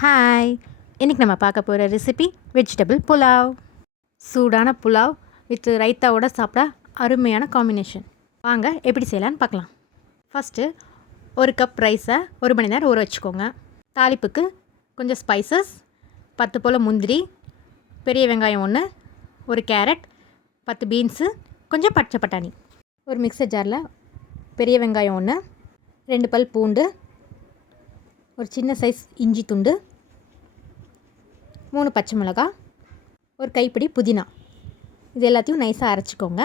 Hi, இன்றைக்கி நம்ம பார்க்க போகிற ரெசிபி வெஜிடபிள் புலாவ். சூடான புலாவ் வித் ரைத்தாவோட சாப்பிட அருமையான காம்பினேஷன். வாங்க எப்படி செய்யலான்னு பார்க்கலாம். ஃபஸ்ட்டு ஒரு கப் ரைஸை 1 மணி நேரம் ஊற வச்சுக்கோங்க. தாளிப்புக்கு கொஞ்சம் ஸ்பைசஸ், 10 போல் முந்திரி, பெரிய வெங்காயம் 1, ஒரு கேரட், 10 பீன்ஸு, கொஞ்சம் பச்சை பட்டாணி. ஒரு மிக்சர் ஜாரில் பெரிய வெங்காயம் 1, 2 பல் பூண்டு, ஒரு சின்ன சைஸ் இஞ்சி துண்டு, 3 பச்சை மிளகாய், ஒரு கைப்பிடி புதினா. இது எல்லாத்தையும் நைஸாக அரைச்சிக்கோங்க.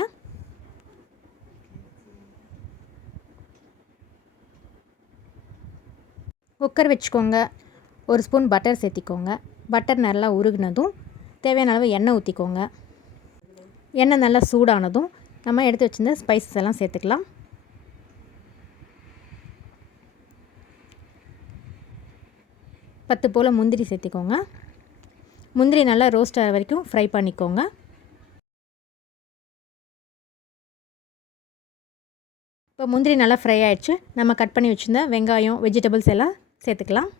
குக்கர் வச்சுக்கோங்க. ஒரு ஸ்பூன் பட்டர் சேர்த்திக்கோங்க. பட்டர் நல்லா உருகினதும் தேவையான அளவு எண்ணெய் ஊற்றிக்கோங்க. எண்ணெய் நல்லா சூடானதும் நம்ம எடுத்து வச்சிருந்த ஸ்பைசஸ் எல்லாம் சேர்த்துக்கலாம். பத்து போல் முந்திரி சேர்த்திக்கோங்க. முந்திரி நல்லா ரோஸ்ட் ஆகிற வரைக்கும் ஃப்ரை பண்ணிக்கோங்க. இப்போ முந்திரி நல்லா ஃப்ரை ஆகிடுச்சு. நம்ம கட் பண்ணி வச்சுருந்த வெங்காயம், வெஜிடபிள்ஸ் எல்லாம் சேர்த்துக்கலாம்.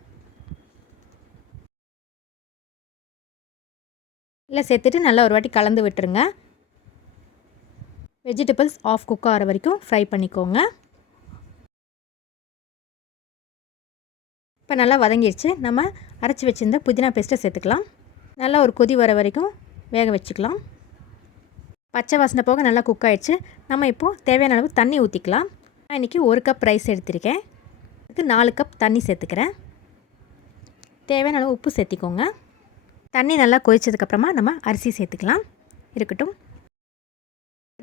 இல்லை சேர்த்துட்டு நல்லா ஒரு வாட்டி கலந்து விட்டுருங்க. வெஜிடபிள்ஸ் ஆஃப் குக் ஆகிற வரைக்கும் ஃப்ரை பண்ணிக்கோங்க. இப்போ நல்லா வதங்கிடுச்சு. நம்ம அரைச்சி வச்சுருந்த புதினா பேஸ்ட்டை சேர்த்துக்கலாம். நல்லா ஒரு கொதி வர வரைக்கும் வேக வச்சுக்கலாம். பச்சை வாசனை போக நல்லா குக் ஆகிடுச்சு. நம்ம இப்போது தேவையான அளவு தண்ணி ஊற்றிக்கலாம். நான் இன்றைக்கி 1 கப் ரைஸ் எடுத்திருக்கேன். அதுக்கு 4 கப் தண்ணி சேர்த்துக்கிறேன். தேவையான அளவு உப்பு சேர்த்திக்கோங்க. தண்ணி நல்லா கொதிச்சதுக்கப்புறமா நம்ம அரிசி சேர்த்துக்கலாம். இருக்கட்டும்.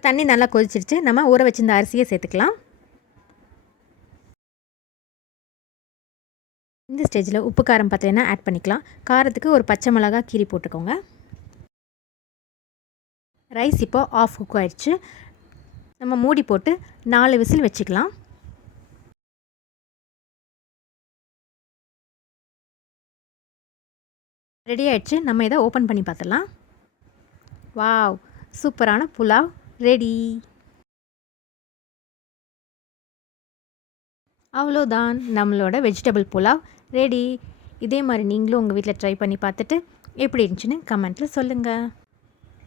தண்ணி நல்லா கொதிச்சிருச்சு. நம்ம ஊற வச்சிருந்த அரிசியை சேர்த்துக்கலாம். இந்த ஸ்டேஜில் உப்பு காரம் பார்த்தீங்கன்னா ஆட் பண்ணிக்கலாம். காரத்துக்கு ஒரு பச்சை மிளகாய் கீரி போட்டுக்கோங்க. ரைஸ் இப்போ ஆஃப் குக் ஆயிடுச்சு. நம்ம மூடி போட்டு 4 விசில் வச்சுக்கலாம். ரெடி ஆயிடுச்சு. நம்ம இதை ஓப்பன் பண்ணி பார்த்துடலாம். வாவ், சூப்பரான புலாவ் ரெடி. அவ்வளோதான், நம்மளோட வெஜிடபிள் புலாவ் ரெடி. இதே மாதிரி நீங்களும் உங்கள் வீட்டில் ட்ரை பண்ணி பார்த்துட்டு எப்படி இருந்துச்சுன்னு கமெண்ட்டில் சொல்லுங்கள்.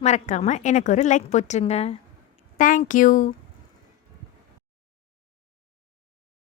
மறக்காமல் எனக்கு ஒரு லைக் போட்டுருங்க. தேங்க்யூ.